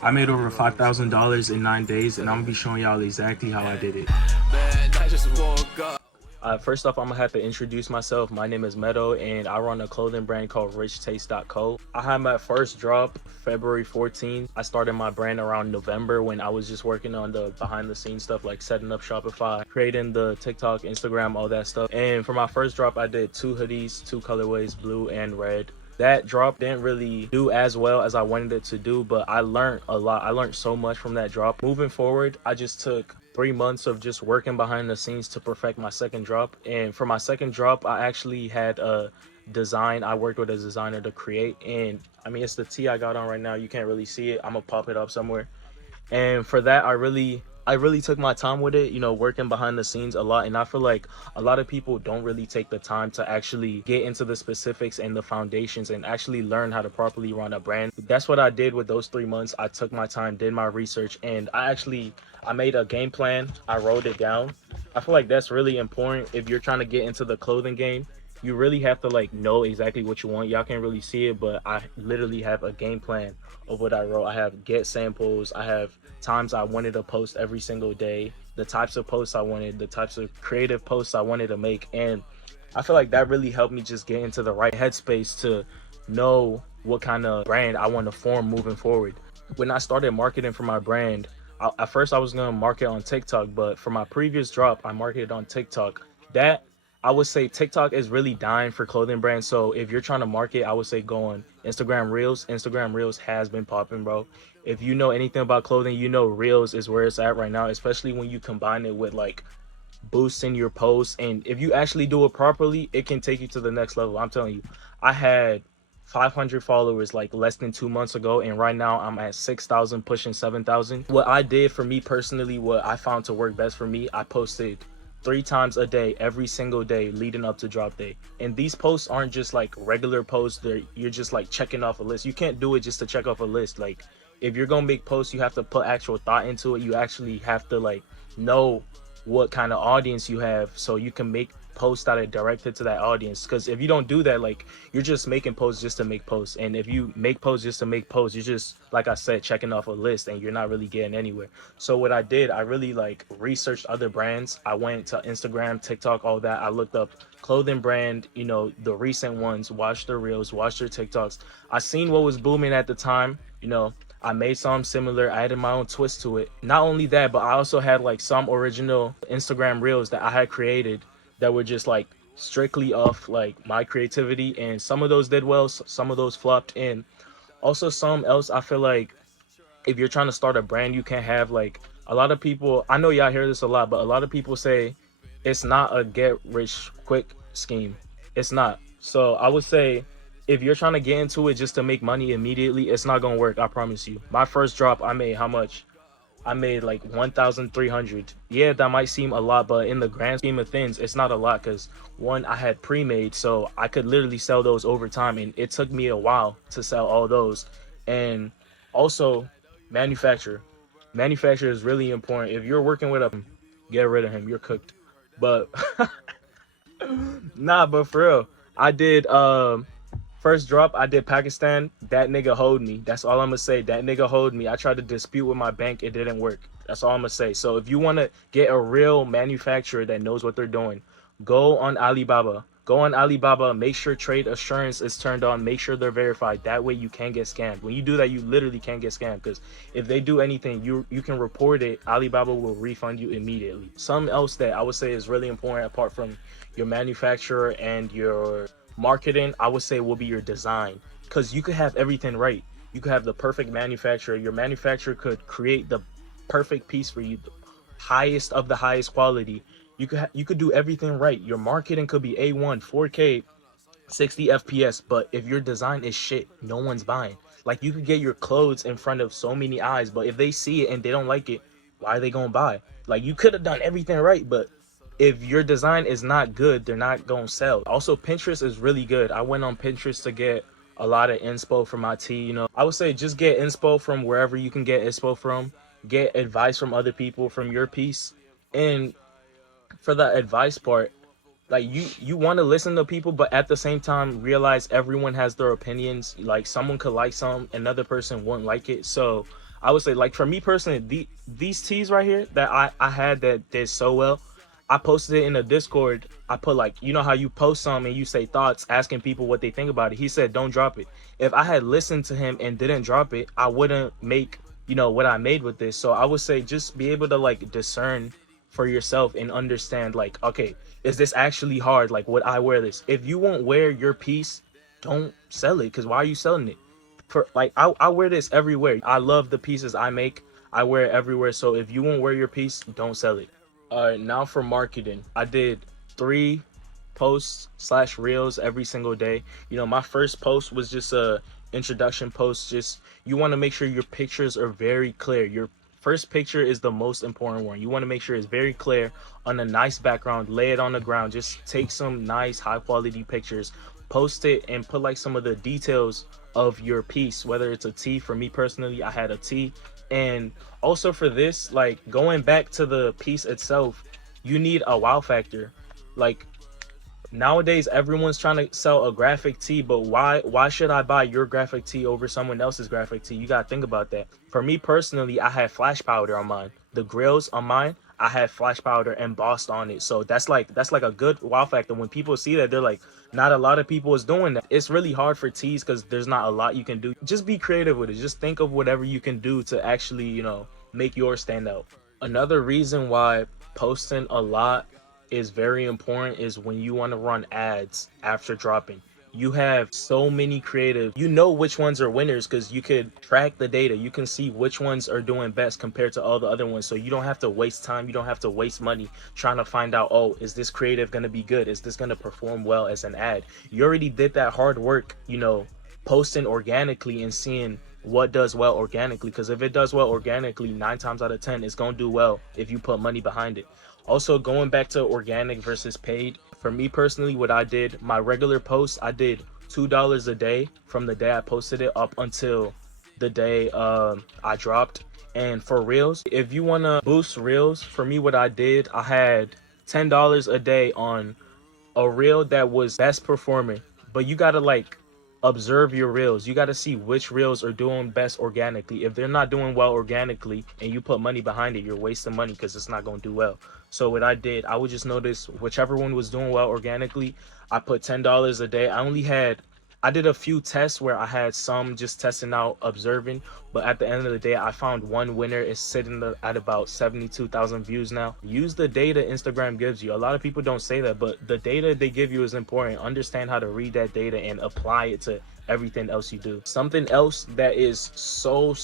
I made over $5,000 in 9 days, and I'm gonna be showing y'all exactly how I did it. First off, I'm gonna have to introduce myself. My name is Meadow, and I run a clothing brand called RichTaste.co. I had my first drop February 14th. I started my brand around November when I was just working on the behind the scenes stuff like setting up Shopify, creating the TikTok, Instagram, all that stuff. And for my first drop, I did 2 hoodies, 2 colorways, blue and red. That drop didn't really do as well as I wanted it to do, but I learned a lot. I learned so much from that drop. Moving forward, I just took 3 months of just working behind the scenes to perfect my second drop. And for my second drop, I actually had a design. I worked with a designer to create, and I mean, it's the tee I got on right now. You can't really see it. I'm gonna pop it up somewhere. And for that, I really took my time with it, working behind the scenes a lot. And I feel like a lot of people don't really take the time to actually get into the specifics and the foundations and actually learn how to properly run a brand. That's what I did with those 3 months. I took my time, did my research, and I made a game plan. I wrote it down. I feel like that's really important if you're trying to get into the clothing game. You really have to know exactly what you want. Y'all can't really see it, but I literally have a game plan of what I wrote. I have get samples. I have times I wanted to post every single day, the types of posts I wanted, the types of creative posts I wanted to make. And I feel like that really helped me just get into the right headspace to know what kind of brand I want to form moving forward. When I started marketing for my brand, at first I was going to market on TikTok, but for my previous drop, I marketed on TikTok. That I would say TikTok is really dying for clothing brands. So if you're trying to market, I would say go on Instagram Reels. Instagram Reels has been popping, bro. If you know anything about clothing, you know Reels is where it's at right now, especially when you combine it with boosting your posts. And if you actually do it properly, it can take you to the next level. I'm telling you, I had 500 followers less than 2 months ago, and right now I'm at 6,000, pushing 7,000. What I did for me personally, what I found to work best for me, I posted 3 times a day, every single day leading up to drop day. And these posts aren't just regular posts. You're just checking off a list. You can't do it just to check off a list. If you're gonna make posts, you have to put actual thought into it. You actually have to know what kind of audience you have, so you can make posts that are directed to that audience. Because if you don't do that, you're just making posts just to make posts. And if you make posts just to make posts, you're just, like I said, checking off a list, and you're not really getting anywhere. So what I did, I really researched other brands. I went to Instagram, TikTok, all that. I looked up clothing brand, the recent ones, watched their reels, watched their TikToks. I seen what was booming at the time. I made some similar. I added my own twist to it. Not only that, but I also had some original Instagram reels that I had created that were just strictly off my creativity, and some of those did well, some of those flopped. And also some else, I feel like if you're trying to start a brand, you can't have a lot of people, I know y'all hear this a lot, but a lot of people say it's not a get rich quick scheme. It's not. So I would say if you're trying to get into it just to make money immediately, it's not gonna work. I promise you. My first drop, I made how much? I made 1,300. Yeah, that might seem a lot, but in the grand scheme of things, it's not a lot, because one, I had pre-made, so I could literally sell those over time, and it took me a while to sell all those. And also, manufacturer. Manufacturer is really important. If you're working with get rid of him. You're cooked. But nah, but for real, I did first drop, I did Pakistan. That nigga hold me. That's all I'm gonna say. That nigga hold me. I tried to dispute with my bank. It didn't work. That's all I'm gonna say. So if you want to get a real manufacturer that knows what they're doing, go on Alibaba. Go on Alibaba. Make sure trade assurance is turned on. Make sure they're verified. That way you can't get scammed. When you do that, you literally can't get scammed, because if they do anything, you can report it. Alibaba will refund you immediately. Something else that I would say is really important, apart from your manufacturer and your marketing, I would say will be your design. Because you could have everything right. You could have the perfect manufacturer. Your manufacturer could create the perfect piece for you, the highest of the highest quality. You could do everything right. Your marketing could be A1, 4K, 60 FPS, but if your design is shit, no one's buying. You could get your clothes in front of so many eyes, but if they see it and they don't like it, why are they gonna buy? You could have done everything right, but if your design is not good, they're not gonna sell. Also, Pinterest is really good. I went on Pinterest to get a lot of inspo for my tee. I would say just get inspo from wherever you can get inspo from. Get advice from other people from your piece. And for the advice part, you want to listen to people, but at the same time realize everyone has their opinions. Someone could like some, another person won't like it. So I would say, like, for me personally, these teas right here that I had that did so well, I posted it in a Discord. I put, like, you know how you post some and you say thoughts, asking people what they think about it. He said, don't drop it. If I had listened to him and didn't drop it, I wouldn't make, you know, what I made with this. So I would say just be able to, like, discern for yourself and understand, like, okay, is this actually hard? Like, would I wear this? If you won't wear your piece, don't sell it, because why are you selling it? For, like, I wear this everywhere. I love the pieces I make. I wear it everywhere. So if you won't wear your piece, don't sell it. All right, now for marketing. I did 3 posts / reels every single day. You know, my first post was just a introduction post. Just, you want to make sure your pictures are very clear. Your first picture is the most important one. You want to make sure it's very clear on a nice background. Lay it on the ground. Just take some nice high quality pictures, post it, and put, like, some of the details of your piece, whether it's a tee. For me personally, I had a tee. And also for this, like, going back to the piece itself, you need a wow factor. Like, nowadays everyone's trying to sell a graphic tee, but why should I buy your graphic tee over someone else's graphic tee? You gotta think about that. For me personally, I had flash powder on mine. The grills on mine, I had flash powder embossed on it. So that's like a good wow factor. When people see that, they're like, not a lot of people is doing that. It's really hard for tees because there's not a lot you can do. Just be creative with it. Just think of whatever you can do to actually, you know, make yours stand out. Another reason why posting a lot is very important is when you want to run ads after dropping. You have so many creative, you know which ones are winners because you could track the data. You can see which ones are doing best compared to all the other ones. So you don't have to waste time. You don't have to waste money trying to find out, oh, is this creative going to be good? Is this going to perform well as an ad? You already did that hard work, you know, posting organically and seeing what does well organically. Because if it does well organically, 9 times out of 10, it's going to do well if you put money behind it. Also, going back to organic versus paid, for me personally, what I did, my regular post, I did $2 a day from the day I posted it up until the day I dropped. And for reels, if you want to boost reels, for me, what I did, I had $10 a day on a reel that was best performing. But you got to, like, observe your reels. You got to see which reels are doing best organically. If they're not doing well organically and you put money behind it, you're wasting money because it's not going to do well. So what I did, I would just notice whichever one was doing well organically, I put $10 a day. I did a few tests where I had some just testing out, observing, but at the end of the day, I found one winner. Is sitting at about 72,000 views now. Use the data Instagram gives you. A lot of people don't say that, but the data they give you is important. Understand how to read that data and apply it to everything else you do. Something else that is so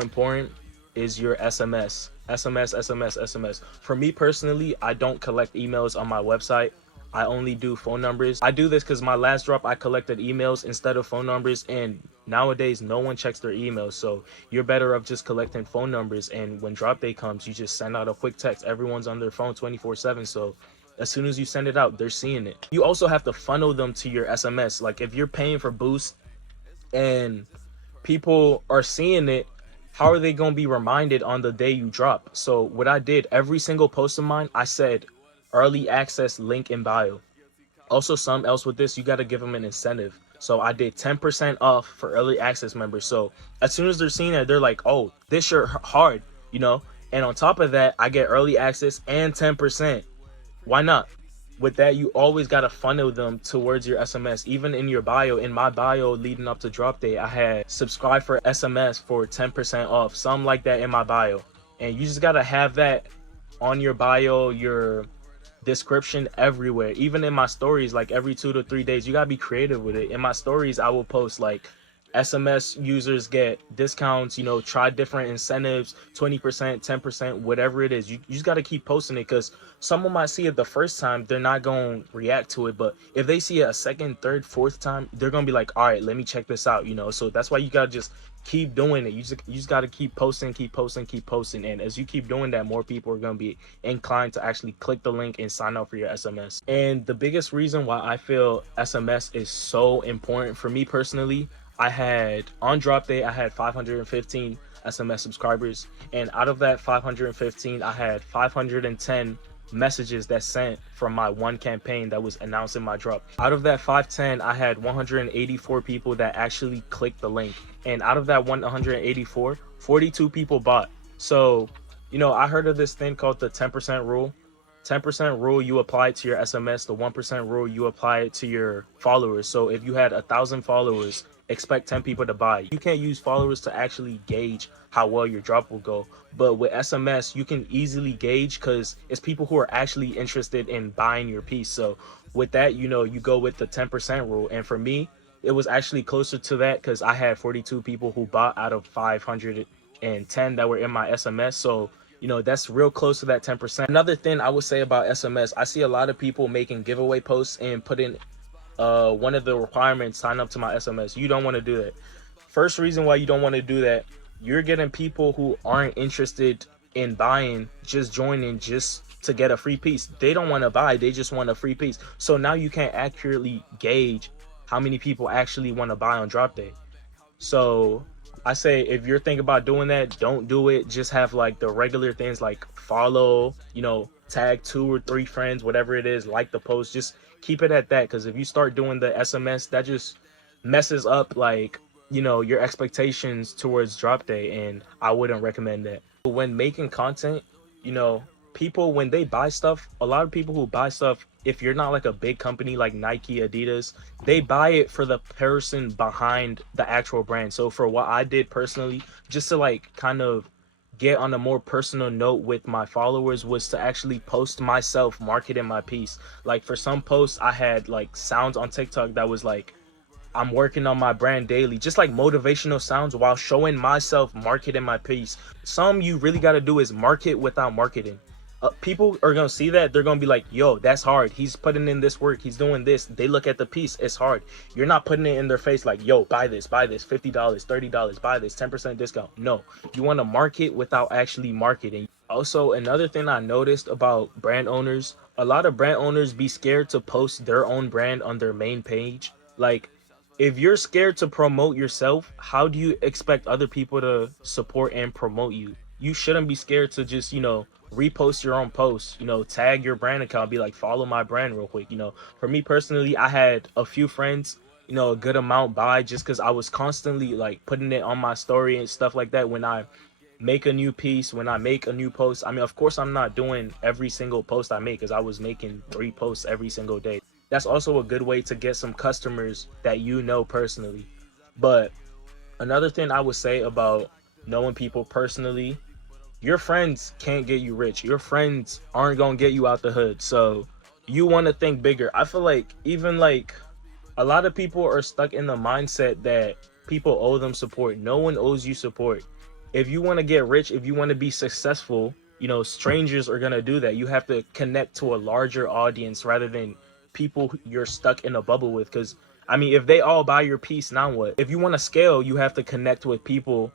important is your SMS. SMS. For me personally, I don't collect emails on my website. I only do phone numbers. I do this because my last drop, I collected emails instead of phone numbers, and nowadays no one checks their emails. So you're better off just collecting phone numbers, and when drop day comes, you just send out a quick text. Everyone's on their phone 24/7, so as soon as you send it out, they're seeing it. You also have to funnel them to your SMS. Like, if you're paying for boost and people are seeing it, how are they going to be reminded on the day you drop? So what I did, every single post of mine, I said early access link in bio. Also, something else with this, you got to give them an incentive. So I did 10% off for early access members. So as soon as they're seeing it, they're like, oh, this shirt hard, you know? And on top of that, I get early access and 10%. Why not? With that, you always got to funnel them towards your SMS. Even in your bio, in my bio leading up to drop day, I had subscribe for SMS for 10% off, something like that in my bio. And you just got to have that on your bio, your description, everywhere. Even in my stories, like every 2 to 3 days, you got to be creative with it. In my stories, I will post like SMS users get discounts, you know, try different incentives, 20%, 10%, whatever it is. You just got to keep posting it, because someone might see it the first time, they're not going to react to it. But if they see it a second, third, fourth time, they're going to be like, all right, let me check this out, you know. So that's why you got to just keep doing it. You just got to keep posting. And as you keep doing that, more people are going to be inclined to actually click the link and sign up for your SMS. And the biggest reason why I feel SMS is so important for me personally, I had, on drop day, I had 515 SMS subscribers, and out of that 515, I had 510 messages that sent from my one campaign that was announcing my drop. Out of that 510, I had 184 people that actually clicked the link, and out of that 184, 42 people bought. So, I heard of this thing called the 10% rule. 10% rule, you apply it to your SMS. The 1% rule, you apply it to your followers. So if you had 1,000 followers, expect 10 people to buy. You can't use followers to actually gauge how well your drop will go. But with SMS, you can easily gauge because it's people who are actually interested in buying your piece. So with that, you go with the 10% rule. And for me, it was actually closer to that because I had 42 people who bought out of 510 that were in my SMS. So that's real close to that 10%. Another thing I would say about SMS, I see a lot of people making giveaway posts and putting one of the requirements, sign up to my SMS. You don't want to do that. First reason why you don't want to do that, you're getting people who aren't interested in buying, just joining just to get a free piece. They don't want to buy, they just want a free piece. So now you can't accurately gauge how many people actually want to buy on drop day. So I say if you're thinking about doing that, don't do it. Just have like the regular things like follow, tag 2 or 3 friends, whatever it is, like the post. Just keep it at that, because if you start doing the SMS, that just messes up like your expectations towards drop day, and I wouldn't recommend that. When making content, people, when they buy stuff, a lot of people who buy stuff, if you're not like a big company like Nike, Adidas, they buy it for the person behind the actual brand. So for what I did personally, just to like kind of get on a more personal note with my followers, was to actually post myself marketing my piece. Like for some posts, I had like sounds on TikTok that was like, I'm working on my brand daily, just like motivational sounds while showing myself marketing my piece. Some you really got to do is market without marketing. People are going to see that. They're going to be like, yo, that's hard. He's putting in this work. He's doing this. They look at the piece. It's hard. You're not putting it in their face like, yo, buy this, $50, $30, buy this, 10% discount. No, you want to market without actually marketing. Also, another thing I noticed about brand owners, a lot of brand owners be scared to post their own brand on their main page. Like, if you're scared to promote yourself, how do you expect other people to support and promote you? You shouldn't be scared to just, repost your own posts, tag your brand account, be like, follow my brand real quick. For me personally, I had a few friends, a good amount buy just because I was constantly like putting it on my story and stuff like that. When I make a new piece, when I make a new post, I mean, of course I'm not doing every single post I make, because I was making 3 posts every single day. That's also a good way to get some customers that personally. But another thing I would say about knowing people personally, your friends can't get you rich. Your friends aren't gonna get you out the hood. So you want to think bigger. I feel like even like a lot of people are stuck in the mindset that people owe them support. No one owes you support. If you want to get rich, if you want to be successful, strangers are gonna do that. You have to connect to a larger audience rather than people you're stuck in a bubble with. Because I mean, if they all buy your piece, now what? If you want to scale, you have to connect with people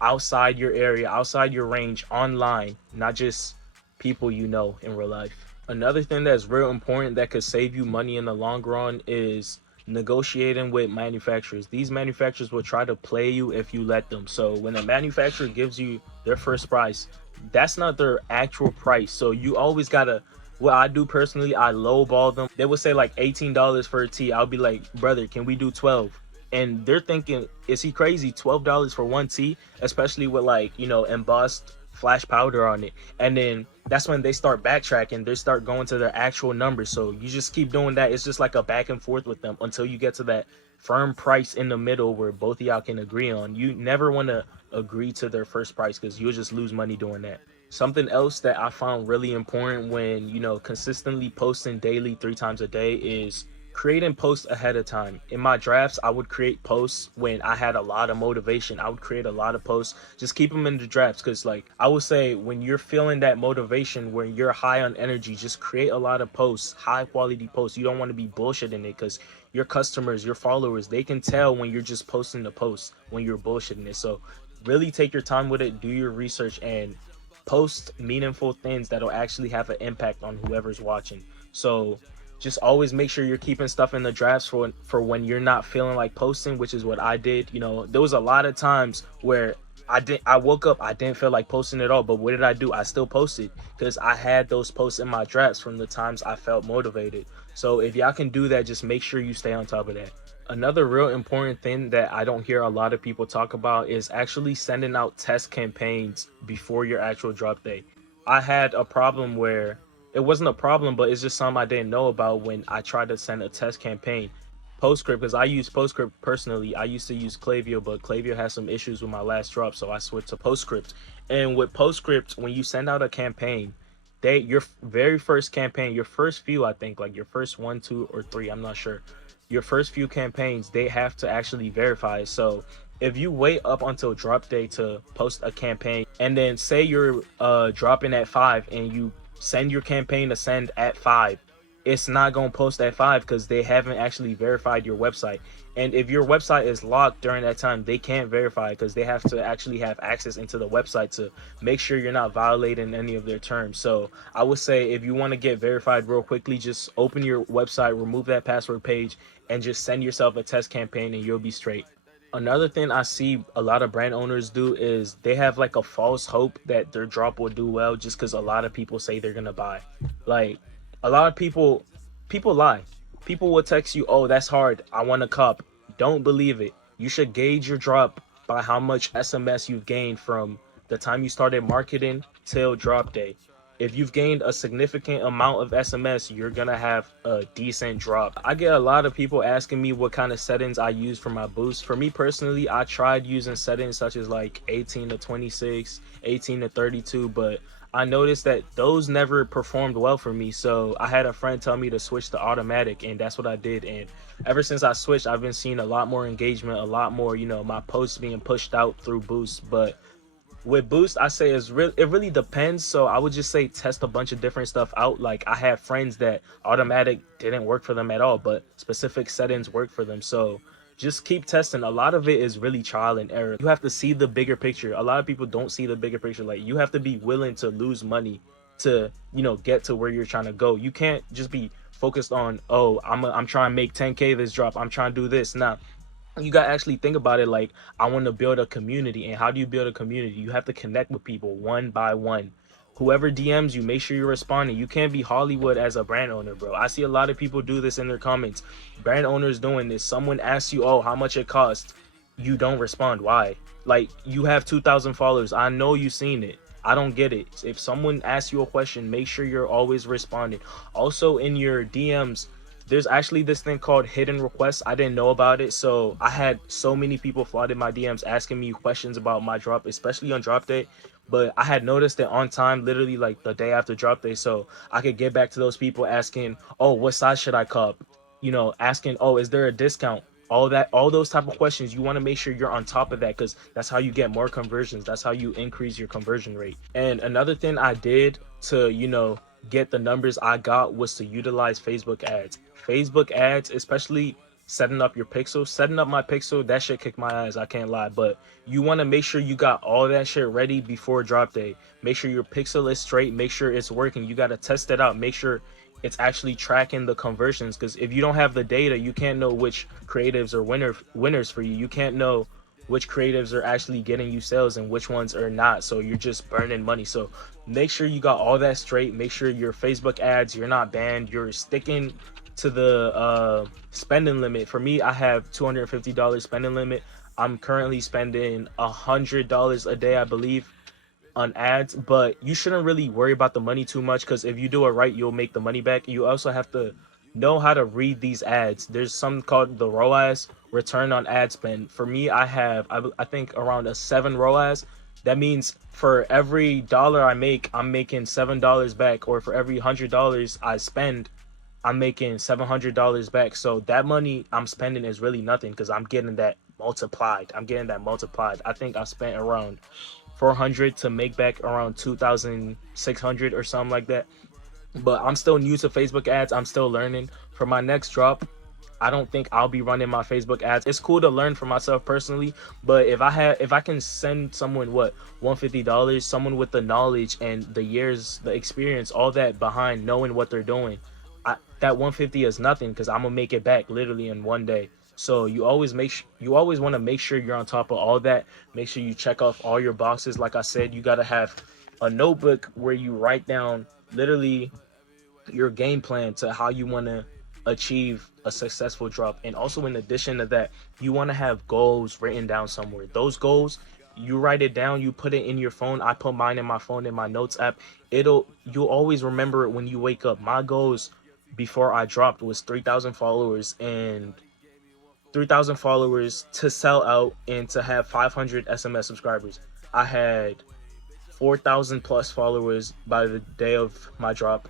outside your area, outside your range, online, not just people in real life. Another thing that's real important that could save you money in the long run is negotiating with manufacturers. These manufacturers will try to play you if you let them. So when a manufacturer gives you their first price, that's not their actual price. So you always gotta, what I do personally, I lowball them. They would say like $18 for a tee. I'll be like, brother, can we do 12? And they're thinking, is he crazy? $12 for one tee, especially with like, embossed flash powder on it. And then that's when they start backtracking. They start going to their actual numbers. So you just keep doing that. It's just like a back and forth with them until you get to that firm price in the middle where both of y'all can agree on. You never want to agree to their first price, because you'll just lose money doing that. Something else that I found really important when, consistently posting daily 3 times a day is creating posts ahead of time. In my drafts, I would create posts when I had a lot of motivation. I would create a lot of posts, just keep them in the drafts. Because like I would say, when you're feeling that motivation, when you're high on energy, just create a lot of posts, high quality posts. You don't want to be bullshitting it, because your customers, your followers, they can tell when you're just posting the post, when you're bullshitting it. So really take your time with it, do your research, and post meaningful things that'll actually have an impact on whoever's watching. So just always make sure you're keeping stuff in the drafts for when you're not feeling like posting, which is what I did. There was a lot of times where I woke up, I didn't feel like posting at all, but what did I do? I still posted, because I had those posts in my drafts from the times I felt motivated. So if y'all can do that, just make sure you stay on top of that. Another real important thing that I don't hear a lot of people talk about is actually sending out test campaigns before your actual drop day. I had a problem where it wasn't a problem, but it's just something I didn't know about when I tried to send a test campaign. Postscript, because I use Postscript personally. I used to use Klaviyo, but Klaviyo has some issues with my last drop, so I switched to Postscript. And with Postscript, when you send out a campaign, your very first campaign, your first few, I think, like your first one, two, or three, I'm not sure, your first few campaigns, they have to actually verify. So if you wait up until drop day to post a campaign, and then say you're dropping at 5 and you send your campaign to send at 5, it's not going to post at 5 because they haven't actually verified your website. And if your website is locked during that time, they can't verify because they have to actually have access into the website to make sure you're not violating any of their terms. So I would say if you want to get verified real quickly, just open your website, remove that password page, and just send yourself a test campaign and you'll be straight. Another thing I see a lot of brand owners do is they have like a false hope that their drop will do well just because a lot of people say they're gonna buy. Like a lot of people lie. People will text you, oh, that's hard, I want a cup. Don't believe it. You should gauge your drop by how much SMS you've gained from the time you started marketing till drop day. If you've gained a significant amount of SMS, you're gonna have a decent drop. I get a lot of people asking me what kind of settings I use for my boost. For me personally, I tried using settings such as like 18 to 26, 18 to 32, but I noticed that those never performed well for me. So I had a friend tell me to switch to automatic, and that's what I did. And ever since I switched, I've been seeing a lot more engagement, a lot more, my posts being pushed out through Boost. But with Boost, I say it really depends. So I would just say test a bunch of different stuff out. Like I have friends that automatic didn't work for them at all, but specific settings work for them. So just keep testing. A lot of it is really trial and error. You have to see the bigger picture. A lot of people don't see the bigger picture. Like you have to be willing to lose money to, get to where you're trying to go. You can't just be focused on, oh, I'm trying to make 10K this drop, I'm trying to do this. Nah, you got to actually think about it like, I want to build a community. And how do you build a community? You have to connect with people one by one. Whoever DMs you, make sure you're responding. You can't be Hollywood as a brand owner, bro. I see a lot of people do this in their comments. Brand owners doing this. Someone asks you, oh, how much it costs? You don't respond. Why? Like, you have 2,000 followers. I know you've seen it. I don't get it. If someone asks you a question, make sure you're always responding. Also, in your DMs, there's actually this thing called hidden requests. I didn't know about it, so I had so many people flooded my DMs asking me questions about my drop, especially on drop day. But I had noticed it on time, literally like the day after drop day, so I could get back to those people asking, oh, what size should I cup? Asking, oh, is there a discount? All those type of questions. You want to make sure you're on top of that, because that's how you get more conversions. That's how you increase your conversion rate. And another thing I did to get the numbers I got was to utilize Facebook ads. Facebook ads, especially setting up your pixel. Setting up my pixel, that shit kicked my ass, I can't lie. But you want to make sure you got all that shit ready before drop day. Make sure your pixel is straight. Make sure it's working. You got to test it out. Make sure it's actually tracking the conversions, because if you don't have the data, you can't know which creatives are winners for you. You can't know which creatives are actually getting you sales and which ones are not. So you're just burning money. So make sure you got all that straight. Make sure your Facebook ads, you're not banned. You're sticking to the spending limit. For me, I have $250 spending limit. I'm currently spending $100 a day, I believe, on ads. But you shouldn't really worry about the money too much, because if you do it right, you'll make the money back. You also have to know how to read these ads. There's something called the ROAS, return on ad spend. For me, I have I think around a 7 ROAS. That means for every dollar I make, I'm making $7 back, or for every $100 I spend, I'm making $700 back. So that money I'm spending is really nothing, because I'm getting that multiplied. I think I spent around 400 to make back around 2,600 or something like that. But I'm still new to Facebook ads. I'm still learning. For my next drop, I don't think I'll be running my Facebook ads. It's cool to learn for myself personally, but if I can send someone $150, someone with the knowledge and the years, the experience, all that behind knowing what they're doing, that 150 is nothing, because I'm gonna make it back literally in one day. So you always want to make sure you're on top of all that. Make sure you check off all your boxes. Like I said, you got to have a notebook where you write down literally your game plan to how you want to achieve a successful drop. And also, in addition to that, you want to have goals written down somewhere. Those goals, you write it down, you put it in your phone. I put mine in my phone in my notes app. You'll always remember it when you wake up. My goals before I dropped was 3,000 followers, and 3,000 followers to sell out and to have 500 SMS subscribers. I had 4,000 plus followers by the day of my drop.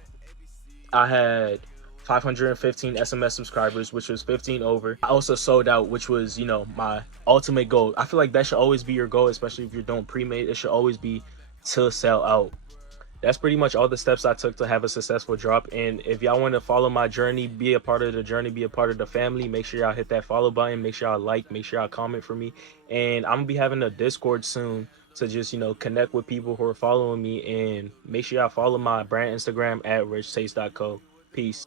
I had 515 SMS subscribers, which was 15 over. I also sold out, which was, my ultimate goal. I feel like that should always be your goal, especially if you're doing pre-made. It should always be to sell out. That's pretty much all the steps I took to have a successful drop. And if y'all want to follow my journey, be a part of the journey, be a part of the family, make sure y'all hit that follow button, make sure y'all like, make sure y'all comment for me. And I'm gonna be having a Discord soon to just, connect with people who are following me. And make sure y'all follow my brand Instagram at richtaste.co. Peace.